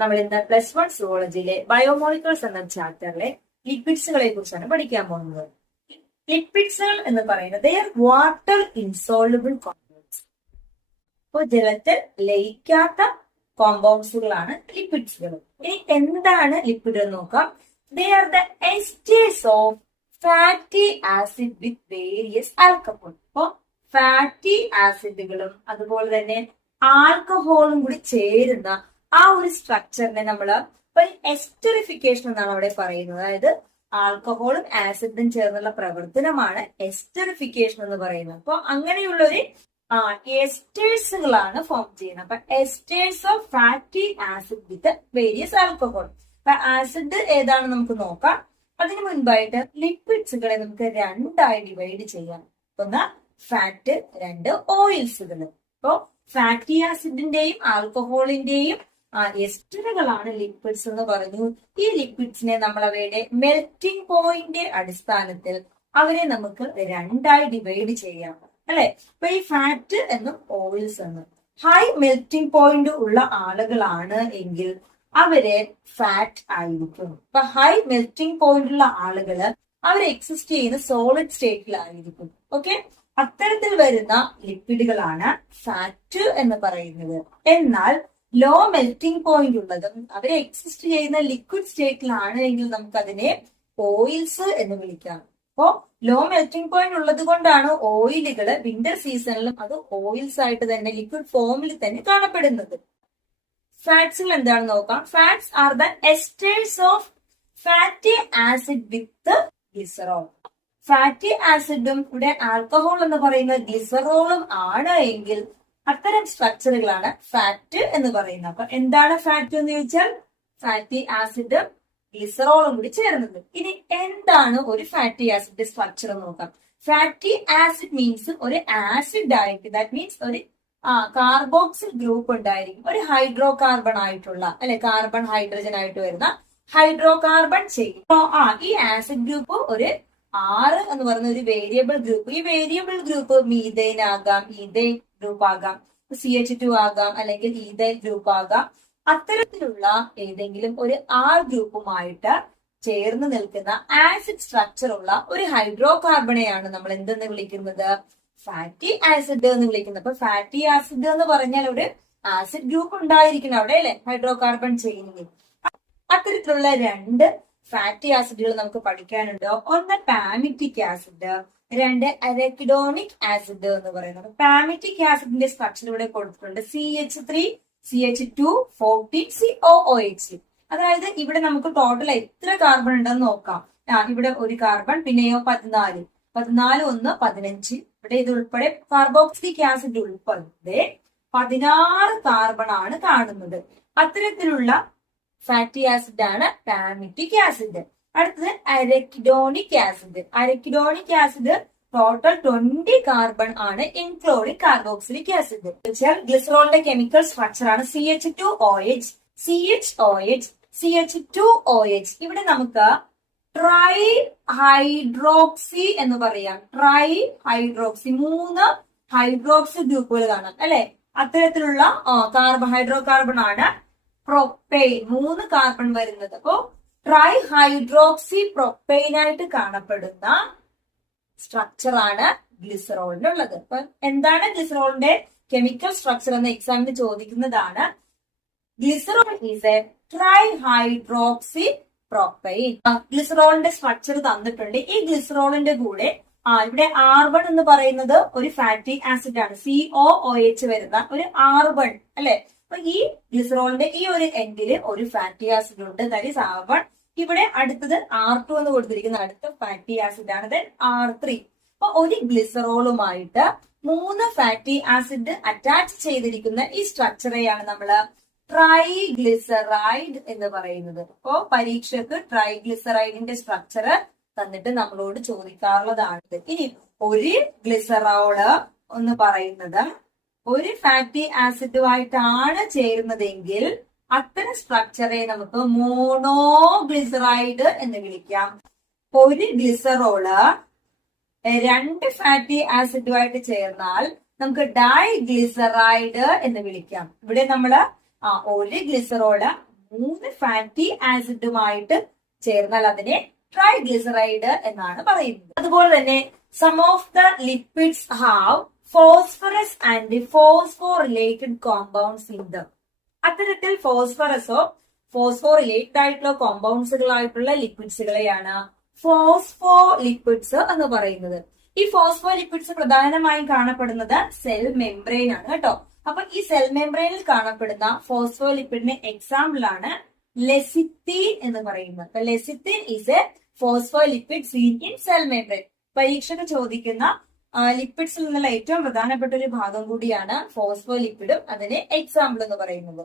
നമ്മൾ ഇന്ന് +1 സുവോളജിയിലെ ബയോമോളിക്യൂൾസ് എന്ന ചാപ്റ്ററിലെ ലിക്വിഡ്സുകളെ കുറിച്ചാണ് പഠിക്കാൻ പോകുന്നത്. ലിക്വിഡ്സുകൾ എന്ന് പറയുന്നത് വാട്ടർ ഇൻസോൾബിൾ കോമ്പൗണ്ട്സ്. അപ്പോൾ ജലത്തിൽ ലയിക്കാത്ത കോമ്പൗണ്ട്സുകളാണ് ലിക്വിഡ്സുകൾ. ഇനി എന്താണ് ലിക്വിഡ് എന്ന് നോക്കാം. They are the esters of fatty acid with various alcohol. അപ്പോൾ ഫാറ്റി ആസിഡുകളും അതുപോലെ തന്നെ ആൽക്കഹോളും കൂടി ചേരുന്ന ആ ഒരു സ്ട്രക്ചറിനെ നമ്മൾ ഒരു എസ്റ്ററിഫിക്കേഷൻ എന്നാണ് അവിടെ പറയുന്നത്. അതായത് ആൽക്കഹോളും ആസിഡും ചേർന്നുള്ള പ്രവർത്തനമാണ് എസ്റ്ററിഫിക്കേഷൻ എന്ന് പറയുന്നത്. അപ്പൊ അങ്ങനെയുള്ള ഒരു എസ്റ്റേഴ്സുകളാണ് ഫോം ചെയ്യുന്നത്. അപ്പൊ എസ്റ്റേഴ്സ് of fatty acid with various alcohol. അപ്പൊ ആസിഡ് ഏതാണെന്ന് നമുക്ക് നോക്കാം. അതിനു മുൻപായിട്ട് ലിക്വിഡ്സുകളെ നമുക്ക് രണ്ടായി ഡിവൈഡ് ചെയ്യാം. ഒന്ന് ഫാറ്റ്, രണ്ട് ഓയിൽസുകൾ. അപ്പോ ഫാറ്റി ആസിഡിന്റെയും ആൽക്കഹോളിന്റെയും എസ്റ്ററുകളാണ് ലിക്വിഡ്സ് എന്ന് പറഞ്ഞു. ഈ ലിക്വിഡ്സിനെ നമ്മൾ അവയുടെ മെൽറ്റിംഗ് പോയിന്റ് അടിസ്ഥാനത്തിൽ അവരെ നമുക്ക് രണ്ടായി ഡിവൈഡ് ചെയ്യാം, അല്ലെ? അപ്പൊ ഈ ഫാറ്റ് എന്നും ഓയിൽസ് എന്നും ഹൈ മെൽറ്റിംഗ് പോയിന്റ് ഉള്ള ആളുകളാണ് എങ്കിൽ അവരെ ഫാറ്റ് ആയിരിക്കും. അപ്പൊ ഹൈ മെൽറ്റിംഗ് പോയിന്റ് ഉള്ള ആളുകള് അവർ എക്സിസ്റ്റ് ചെയ്യുന്ന സോളിഡ് സ്റ്റേറ്റിലായിരിക്കും. ഓക്കെ, അത്തരത്തിൽ വരുന്ന ലിക്വിഡുകളാണ് ഫാറ്റ് എന്ന് പറയുന്നത്. എന്നാൽ ലോ മെൽറ്റിംഗ് പോയിന്റ് ഉള്ളതും അവരെ എക്സിസ്റ്റ് ചെയ്യുന്ന ലിക്വിഡ് സ്റ്റേറ്റിലാണ് എങ്കിൽ നമുക്ക് അതിനെ ഓയിൽസ് എന്ന് വിളിക്കാം. അപ്പോ ലോ മെൽറ്റിംഗ് പോയിന്റ് ഉള്ളത് കൊണ്ടാണ് ഓയിലുകൾ വിന്റർ സീസണിലും അത് ഓയിൽസ് ആയിട്ട് തന്നെ ലിക്വിഡ് ഫോമിൽ തന്നെ കാണപ്പെടുന്നത്. ഫാറ്റ്സുകൾ എന്താണെന്ന് നോക്കാം. Fats are the esters of fatty acid with glycerol. Fatty ആസിഡും ഇവിടെ ആൽക്കഹോൾ എന്ന് പറയുന്ന ഗ്ലിസറോളും ആണ് എങ്കിൽ അത്തരം സ്ട്രക്ചറുകളാണ് ഫാറ്റ് എന്ന് പറയുന്നത്. അപ്പൊ എന്താണ് ഫാറ്റ് എന്ന് ചോദിച്ചാൽ ഫാറ്റി ആസിഡും ഗ്ലിസറോളും കൂടി ചേർന്നത്. ഇനി എന്താണ് ഒരു ഫാറ്റി ആസിഡ് സ്ട്രക്ചർ എന്ന് നോക്കാം. ഫാറ്റി ആസിഡ് മീൻസ് ഒരു ആസിഡ് ആയിട്ട്, ദാറ്റ് മീൻസ് ഒരു കാർബോക്സിൽ ഗ്രൂപ്പ് ഉണ്ടായിരിക്കും, ഒരു ഹൈഡ്രോ കാർബൺ ആയിട്ടുള്ള, അല്ലെ, കാർബൺ ഹൈഡ്രജൻ ആയിട്ട് വരുന്ന ഹൈഡ്രോ കാർബൺ ചെയ്യും. ഈ ആസിഡ് ഗ്രൂപ്പ് ഒരു 6 എന്ന് പറയുന്ന ഒരു വേരിയബിൾ ഗ്രൂപ്പ്. ഈ വേരിയബിൾ ഗ്രൂപ്പ് മീഥൈൻ ആകാം, ഈഥൈൻ ഗ്രൂപ്പ് ആകാം, CH2 ആകാം, അല്ലെങ്കിൽ ഈഥൈൻ ഗ്രൂപ്പ് ആകാം. അത്തരത്തിലുള്ള ഏതെങ്കിലും ഒരു R ഗ്രൂപ്പുമായിട്ട് ചേർന്ന് നിൽക്കുന്ന ആസിഡ് സ്ട്രക്ചർ ഉള്ള ഒരു ഹൈഡ്രോ കാർബണെയാണ് നമ്മൾ എന്തെന്ന് വിളിക്കുന്നത്? ഫാറ്റി ആസിഡ് എന്ന് വിളിക്കുന്നത്. അപ്പൊ ഫാറ്റി ആസിഡ് എന്ന് പറഞ്ഞാൽ ഒരു ആസിഡ് ഗ്രൂപ്പ് ഉണ്ടായിരിക്കണം അവിടെ, അല്ലെ, ഹൈഡ്രോ കാർബൺ ചെയിനിൽ. അത്തരത്തിലുള്ള രണ്ട് ഫാറ്റി ആസിഡുകൾ നമുക്ക് പഠിക്കാനുണ്ട്. ഒന്ന് പാമിറ്റിക് ആസിഡ്, രണ്ട് അരക്കിഡോണിക് ആസിഡ് എന്ന് പറയുന്നത്. പാമിറ്റിക് ആസിഡിന്റെ സ്ട്രക്ചർ ഇവിടെ കൊടുത്തിട്ടുണ്ട്. CH3 CH2 14 COOH. അതായത് ഇവിടെ നമുക്ക് ടോട്ടൽ എത്ര കാർബൺ ഉണ്ടെന്ന് നോക്കാം. ഇവിടെ ഒരു കാർബൺ, പിന്നെയോ 14 1 15. ഇവിടെ ഇത് ഉൾപ്പെടെ കാർബോക്സിലിക് ആസിഡ് ഉൾപ്പെടെ 16 കാർബൺ ആണ് കാണുന്നത്. അത്തരത്തിലുള്ള ഫാറ്റി ആസിഡ് ആണ് പാമിറ്റിക് ആസിഡ്. അടുത്തത് arachidonic acid. Arachidonic acid total 20 carbon ആണ്, ഇൻക്ലൂഡിംഗ് കാർബോക്സിലിക് ആസിഡ്. ഗ്ലിസറോളിന്റെ കെമിക്കൽ സ്ട്രക്ചർ ആണ് CH2OH, CHOH, CH2OH. ഇവിടെ നമുക്ക് ട്രൈ ഹൈഡ്രോക്സി എന്ന് പറയാം. ട്രൈ ഹൈഡ്രോക്സി, 3 ഹൈഡ്രോക്സി ഗ്രൂപ്പുകൾ കാണാം, അല്ലെ? അത്തരത്തിലുള്ള ഹൈഡ്രോ കാർബൺ ആണ് പ്രൊപ്പെയിൻ, 3 കാർബൺ വരുന്നത്. അപ്പോ ട്രൈ ഹൈഡ്രോക്സി പ്രൊപ്പെയിൻ ആയിട്ട് കാണപ്പെടുന്ന സ്ട്രക്ചർ ആണ് ഗ്ലിസറോളിനുള്ളത്. അപ്പൊ എന്താണ് ഗ്ലിസറോളിന്റെ കെമിക്കൽ സ്ട്രക്ചർ എന്ന് എക്സാമിന് ചോദിക്കുന്നതാണ്. Glycerol is a tri hydroxy propane. ഗ്ലിസറോളിന്റെ സ്ട്രക്ചർ തന്നിട്ടുണ്ട്. ഈ ഗ്ലിസറോളിന്റെ കൂടെ ഇവിടെ R1 എന്ന് പറയുന്നത് ഒരു ഫാറ്റി ആസിഡ് ആണ്. COOH വരുന്ന ഒരു R1, അല്ലെ? അപ്പൊ ഈ ഗ്ലിസറോളിന്റെ ഈ ഒരു എൻഡില് ഒരു ഫാറ്റി ആസിഡ് ഉണ്ട്, ദാറ്റ് ഈസ് R1. ഇവിടെ അടുത്തത് R2 എന്ന് കൊടുത്തിരിക്കുന്ന അടുത്ത ഫാറ്റി ആസിഡ് ആണ്, ദെൻ R3. അപ്പൊ ഒരു ഗ്ലിസറോളുമായിട്ട് 3 ഫാറ്റി ആസിഡ് അറ്റാച്ച് ചെയ്തിരിക്കുന്ന ഈ സ്ട്രക്ചറെയാണ് നമ്മള് ട്രൈഗ്ലിസറൈഡ് എന്ന് പറയുന്നത്. അപ്പോ പരീക്ഷയ്ക്ക് ട്രൈഗ്ലിസറൈഡിന്റെ സ്ട്രക്ചർ തന്നിട്ട് നമ്മളോട് ചോദിക്കാറുള്ളതാണ്. ഇനി ഒരു ഗ്ലിസറോള് എന്ന് പറയുന്നത് ഒരു ഫാറ്റി ആസിഡുമായിട്ടാണ് ചേരുന്നതെങ്കിൽ അത്തരം സ്ട്രക്ചറെ നമുക്ക് മോണോഗ്ലിസറൈഡ് എന്ന് വിളിക്കാം. ഒരു ഗ്ലിസറോള് 2 ഫാറ്റി ആസിഡുമായിട്ട് ചേർന്നാൽ നമുക്ക് ഡൈഗ്ലിസറൈഡ് എന്ന് വിളിക്കാം. ഇവിടെ നമ്മള് ഒരു ഗ്ലിസറോള് 3 ഫാറ്റി ആസിഡുമായിട്ട് ചേർന്നാൽ അതിനെ ട്രൈഗ്ലിസറൈഡ് എന്നാണ് പറയുന്നത്. അതുപോലെ തന്നെ some of the lipids have phosphorus and phosphorylated compounds in them. അത്തരത്തിൽ ഫോസ്ഫറസോ ഫോസ്ഫോറിലേറ്റഡ് ആയിട്ടുള്ള കോമ്പൗണ്ട്സുകളായിട്ടുള്ള ലിപ്പിഡ്സുകളെയാണ് ഫോസ്ഫോ ലിപ്പിഡ്സ് എന്ന് പറയുന്നത്. ഈ ഫോസ്ഫോ ലിപ്പിഡ്സ് പ്രധാനമായും കാണപ്പെടുന്നത് സെൽ മെംബ്രെയിൻ ആണ് കേട്ടോ. അപ്പൊ ഈ സെൽ മെംബ്രെയിനിൽ കാണപ്പെടുന്ന ഫോസ്ഫോ ലിപ്പിഡിന് എക്സാമ്പിൾ ആണ് ലെസിത്തീൻ എന്ന് പറയുന്നത്. അപ്പൊ lecithin is a phospholipid seen in cell membrane. പരീക്ഷയ്ക്ക് ചോദിക്കുന്ന ലിപ്പിഡ്സിൽ നിന്നുള്ള ഏറ്റവും പ്രധാനപ്പെട്ട ഒരു ഭാഗം കൂടിയാണ് ഫോസ്ഫോ ലിപ്പിഡും അതിന് എക്സാമ്പിൾ എന്ന് പറയുന്നത്.